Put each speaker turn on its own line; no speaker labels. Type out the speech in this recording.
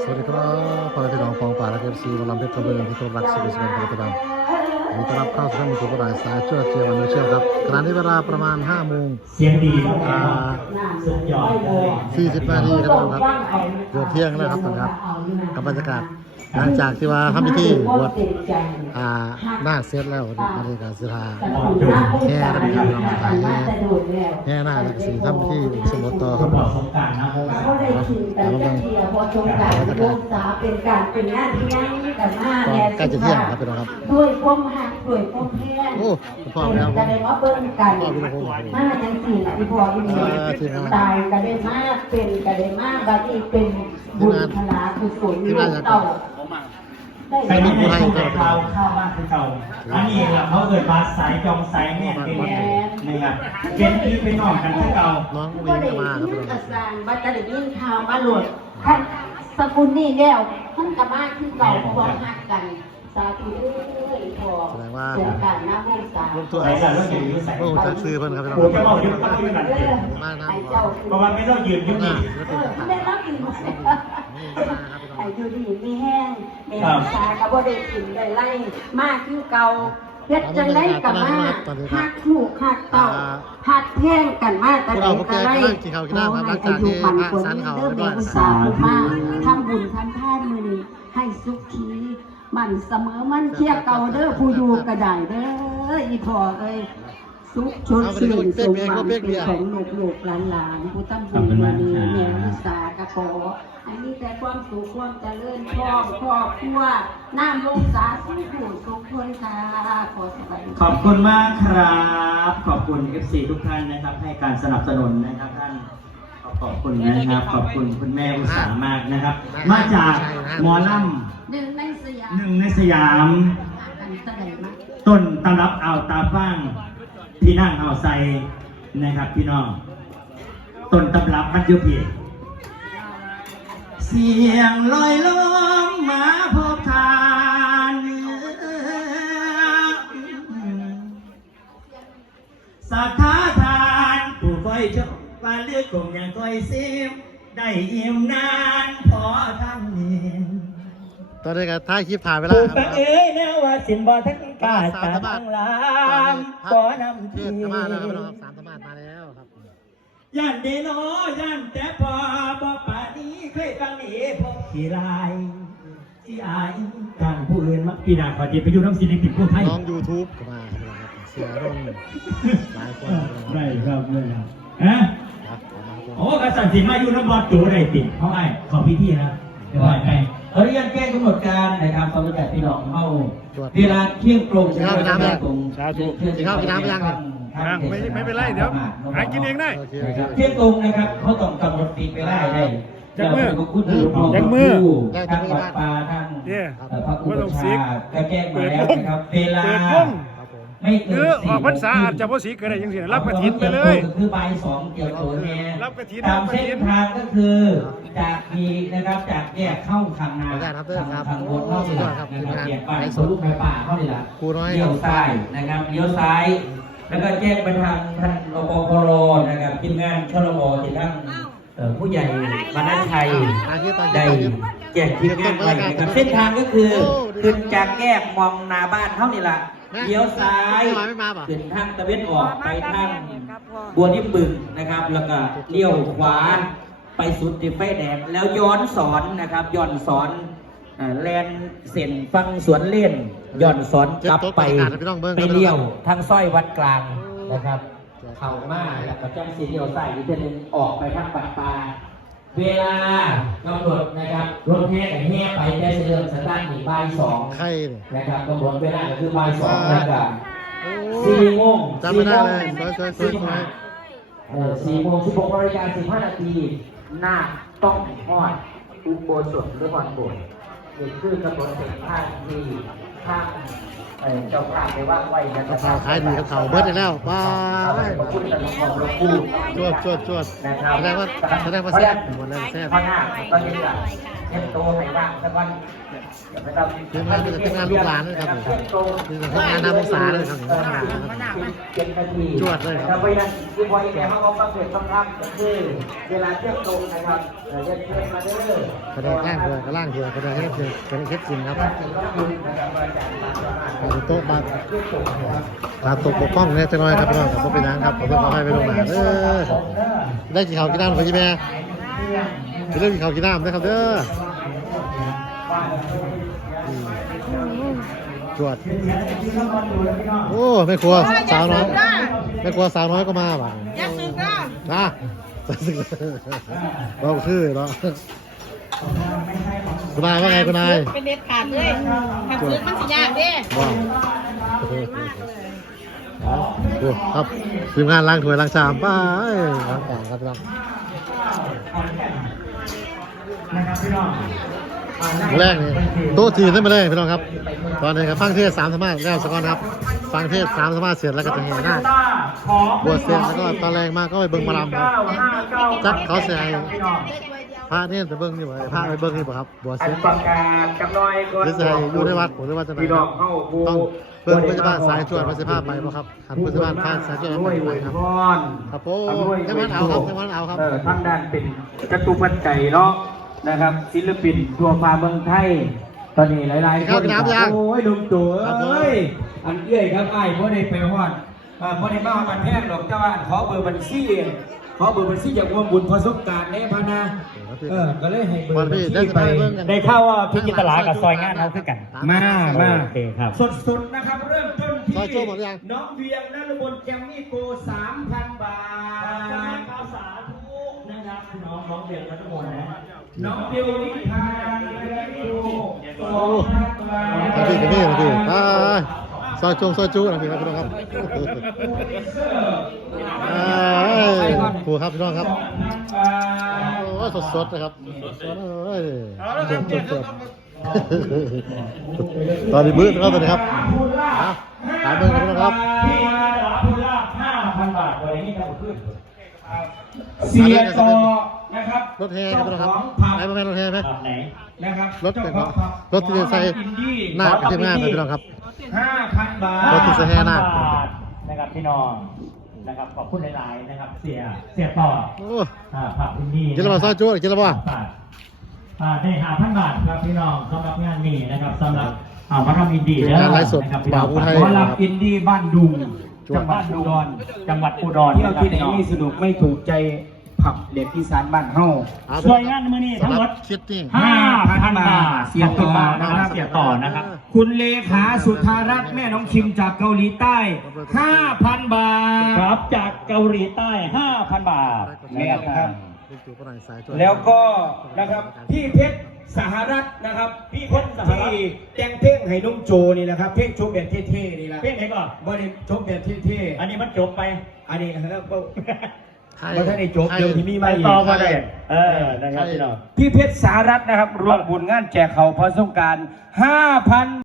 สวัสดีครับพ่อแม่พี่น้องฟองป่าและเอฟซีวอลลัมเพชรกระเบื้องที่เคารพรักสุขสันต์พระประดังยินดีต้อนรับเข้าสู่ช่องมิตรประดาสายเชื่อเชียร์วันนี้เชื่อครับขณะนี้เวลาประมาณ5 โมง
เสียงดีสุดยอดเลย
40 นาทีครับทุกท่านครับเกือบเที่ยงแล้วครับท่านครับกับบรรยากาศหลังจากที่ว่าทำพิธีบวชหน้าเสร็จแล้วบรรยากาศสุดท้ายแห่แล้วเป็นการถ่ายแห่หน้าแล้วสีทำพิธีสมรสต่อครับ
บอกสงการนะผม
เขาได้ชิมกันจะเชียร์พอสงการลูกสาวเป็นการเป็นงานที่ง่ายกันมากแน่ใกล้จะเที่ยงครับพี่น้องครับด้วยความหักด้วยความแพ้โอ้พ่อแล้วก็ได้มาเบิ้งกันมาจังสี่ที่พ่อที่นี่ตายก็ได้มากเป็นก็ได้มากบางทีเป็นบุญพลาคือฝนลูกเต่า
ใครไม่ได้ช่วงเข้าบ้านคือเก่าอันนี้เขาเกิดมาสายจองสายเนี่ยเป็นนะครับเป็นที่ไปนอนกันคือเก่า
น้อง
ก็ได้ยินกระซังบัตรได้ยินข่าวมาหลุดท่านสกุลนี่แล้วท่านกับมาคือเก่าพร้อมหักกันสาธุเลยพอแสดงว่าการน้ำมูสา
ตัวไอ้สัตว์ต้องอยู่ใส่โอ้จักซื้อเพิ่นครับพี่น้อง
ผมจะบอกยืมตั้งยืมกัน
มานะ
เพราะว่าไม่ต้องยืมยืมนี่
ได้รับอีกไอ้ดูดีมีแห้งแม่ชากับว่าได้กินได้ไล่มากคือเก่าเฮ็ดจังไดกับมาหักลูกหักเต่าหักแท่งกันมาแต่เด็กก็ไล่ขอให้อายุมันควรเริ่มมีภาษามาทำบุญทำทานมือนี้ให้สุขีมันเสมอมันเที่ยเก่าเด้อผู้อยู่กระไดเด้ออีพ่อเอ้ยสุขชนสื่นสมหวังเป็นของลูกหลานผู้ตั้งบุญวันนี้แม่วิสากระโปอันนี้แต่ความสุขความเจริญครอบครัวน้ำลงสาสุขสุขคนค่ะขอสวัสดี
ขอบคุณมากครับขอบคุณ FC ทุกท่านนะครับให้การสนับสนุนนะครับท่านขอบคุณนะครับขอบคุณคุณแม่อุตสาหมากนะครับมาจากหมอลำหนึ่งในสยามต้นตำรับอ่าวตาฟ้างพี่นั่งอ่าวไซนะครับพี่น้องต้นตำรับมัจยุพีเสียงลอยล้อมมาพบทานสัทธาทานผู้คอยชมปาเลือกคงยังคอยเสียมได้อิ่มนานพอทำเนียน
ตอนนี้ก็ท้ายคลิปถ่ายไปแล้วครับ
เอ้ยแนวว่าสินบ่ทั้งกาตาทั้งลามก่อนำที
มาแล้วครับสามธรรมะมาแล้วครับ
ย่านเดโนย่านแต่พอบ่ป่านี้เคยฟังนี้พบขี่ลายที่อายการผู้อื่นมักปีนาขอจิตไปอยู่น้ำศิลปินผู้ไทย
น้อง YouTube ก็มาครับเสียรุ่นหลายคน
ได้ครับได้ครับฮะโอ้กระสันสิมาอยู่น้ำบอลจูได้ติดเขาไอ้ขอพิธีนะเดี๋ยวไปขออนุญาตแก้กำหนดการนะครับตอนนี้แต่พี่น้องเข้าเวลาเที่ยงตรง
เช้าน้ำยังเช้าน้ำยัง
ไม่เป็นไรเดี๋ยวหากินเองได้
เที่ยงตรงนะครับเขาต้องกำหนดปีไปได้
จังมือ
ทั้งวัดป่าทั้งพระอุปชาก็แจ้งมาแล้วนะครับเวลาไม่เกิน
ออกพรรษาอาจจะพอสีเกิดอะไรอย่างเงี้ยรับกระถินไปเลย
คือใบ2เกี่ยวตัวแง่ตามเส้นทางก็คือจากมีนะครับจากแยกเข้าทางนาทางบนเข้าเลยนะครับแยกไปสรุปไปป่าเข้าเลยล่ะเลี้ยวซ้ายนะครับเลี้ยวซ้ายแล้วก็แจ้งไปทางท่านรปภนะครับทีมงานชลบที่ทั้งผู้ใหญ่มานันชัยได้แจกทีมงานไปนะครับเส้นทางก็คือขึ้นจากแยกมองนาบ้านเท่านี้ล่ะเลี้ยวซ้ายขึ้นทางตะเวนออกไปทางบัวนิ่มบึงนะครับแล้วก็เลี้ยวขวาไปสุดที่ไฟแดงแล้วย้อนสอนนะครับย้อนสอนแลนเส้นฟังสวนเล่นย้อนสอนกลับไปเลี้ยวทางซอยวัดกลางนะครับเข้ามาแล้วก็จ้างสีเลี้ยวซ้ายอีกทีนึงออกไปทางปัดปลาเวลากำหนดนะครับรถแห่กับแห่ไปได้เรื่องสตาร์ทบ่าย2นะครับกำหนดเวลาคือบ่าย2นะครับ4 โมง
จำไม่ได้เลยสวย
4 โมง 16:15 นาทีหน้าต้องฮอดอุโบสถหรือฮอดโบสถ์นี่คือกำหนดเส้นทางที่ทางเจ้าภาพไปว่างไว้นะ
กับข่าวขายดีกับข่าวเบิร์ดอีกแล้วว้า
ขอบคุณท่านของหลวงปู่
จวด
นะครับ
แสดงว่าแซ่บหมดแล้วแซ่บ
ข้อหน้าตอนนี้ก็เช็ดโตให้ว่างสักวัน
ทีมงานเป็นทีมงานลูกหลานเลยครับทีมงานนำศึกษาเลยครับจวดเลยครับ
ไปนั่นที่พออีกแล้วเขาก็ประเภทต้องทำก็คือเวลาเที่ยงตรงนะครับเย็นเย็นมาเด้อก
ระแดกล่างเถื่อกระล่างเถื่อกระแดกให้เถื่อกระแดกเฮ็ดจริงครับโต๊ะบางตาตกปกป้องเนี่ยจะน้อยครับพี่น้องครับเป็นยังครับผมต้องขอให้ไปลงหนาได้กี่เขากี่น้ำพี่แม่จะเริ่มกี่เขากี่น้ำได้ครับเด้อจวดโอ้ไม่กลัวสาวน้อยไม่กลัวสาวน้อยก็มาบ้าง
ยักษ์สึกนะ
นะเราคือเนาะคุณนายว่าไงคุณนาย
เป็นเด็ดขาดเลยทำซึกมันสิยากเด้
ว้าวดูครับทีมงานล้างถ้วยล้างชามไปล้างอ่างครับพี่น้อง
นะครับพี่น้อง
แรกนี่โต๊ะจีนได้มาเลยพี่น้องครับตอนนี้ครับฟังเทศ3 สมาธิแล้วสักก่อนครับฟังเทศ3 สมาธิเสร็จแล้วก็จะแห่หน้าบวชเสร็จแล้วก็ตอนแรงมากก็ไปเบิ่งหมาลำครับจักเขาเสียพระเนี่ยจะเบิ่งนี่บ่พระไปเบิ่งนี่บ่ครับบวชเสร็จ
ประกาศกับน้อยก่อน
หรือจะอยู่ในวัดหรือว่าจะไหน
พี่
ค
น้อ
รั
ง
บ
เข้าบู
ต้องเพิ่งพฤษภาสายจวดพฤษภาไปบ่ครับหันพฤษภาพสายจวดนั้นไปครับครับผมให้มันเอาครับให้มันเอาครับ
ทางด้านเป็นจตุปัจจัยเนาะนะครับศิลปินทั่วฟ้าเมืองไทยตอนนี้หลายๆคนโอ้ยลุงตู่เอ้ยอันเอ้ยครับไอ้พ่อได้ไปฮอดพ่อได้มาฮอดมันแพงหรอกเจ้าว่าขอเบอร์บัญชีอยากร่วมบุญพอสบการณ์เนี่ยพานาก็เลยให้เบอร์บัญชีไป
ได้ข่าวว่าพี่จิตลากับซอยงานเขาคือกัน
มา
โอเคครับ
สดๆนะครับเริ่มต้นที่
ซอยโจ้หมดยัง
น้องเวียงนฤมลแกมมี่โก 3,000 บาท
ภาษาทุกนะครับน้องเบียร์นัทมนต์นะ
น้องเดียวนิพาโก 2,000 บาท
พี่กับพี่กับพี่ไปซอยจูนะพี่ครับพี่น้องครับผูครับพี่น้องครับโอ้สดนะครับสดเอ้ยสดตอนนี้มืดนะครับตอนนี้ครับตามเบอร์กันนะครับ
พี่พูดละ5,000 บาทวันนี้จะขึ้น
เสียต่อนะครับ
รถแห่ครับพี่น้องครับไหนมาแม่รถแห่ไหม
ไหน
นะครับ
รถเป็นรถที่ใส่หน้าทีมงานเลยพี่น้องครับ
5,000 บาท
รถที่ใส่แห่หน้า
นะครับพี่น้องนะครับขอบคุณหลายๆนะครับเสียต่อ
โอ้
ผักอินดี้
กินแล้วบ่ซอยจูกินแล้วบ่
ได้5,000 บาทครับพี่น้องสำหรับงานนี้นะครับสำหรับมาทำอินดี้
งานไลฟ์สดบ่าวผู้ไทย
หมอลำอินดี้บ้านดุง
จังหวัดอุดร
เที่ยวที่ไหนไม่สนุกไม่ถูกใจผับเด็กอีสานบ้านเฮา
สวยงานมื้อนี้ทั้งหมด
คิดติ้ง
5,000 บาทเสียต่อนะครับเสียต่อนะครับ
คุณเลขาสุธารัตน์แม่น้องชิมจากเกาหลีใต้ 5,000 บาท
ครับจากเกาหลีใต้ 5,000 บาท
นี่นะครับ
แล้
แล้ว วก็นะครับพี่เพชรสหรัฐนะครับพี่เพชรที่แต่งเพลงให้นุ่มโจนี่แหละครับเพลงชมแบบเท่ๆนี่แหละ
เพลงไหนก่อน
บ่ได้ชมแบบเท่ๆ
อันนี้มันจบไป
อันนี้นะครับก็ท่านได้จบเดี๋ยวที่มี
ไป
มาอีก
ต่อมาได้นะครับพี่น้อง
พี่เพชรสหรัฐนะครับรวมบุญงานแจกเขาพระสงกราร 5,000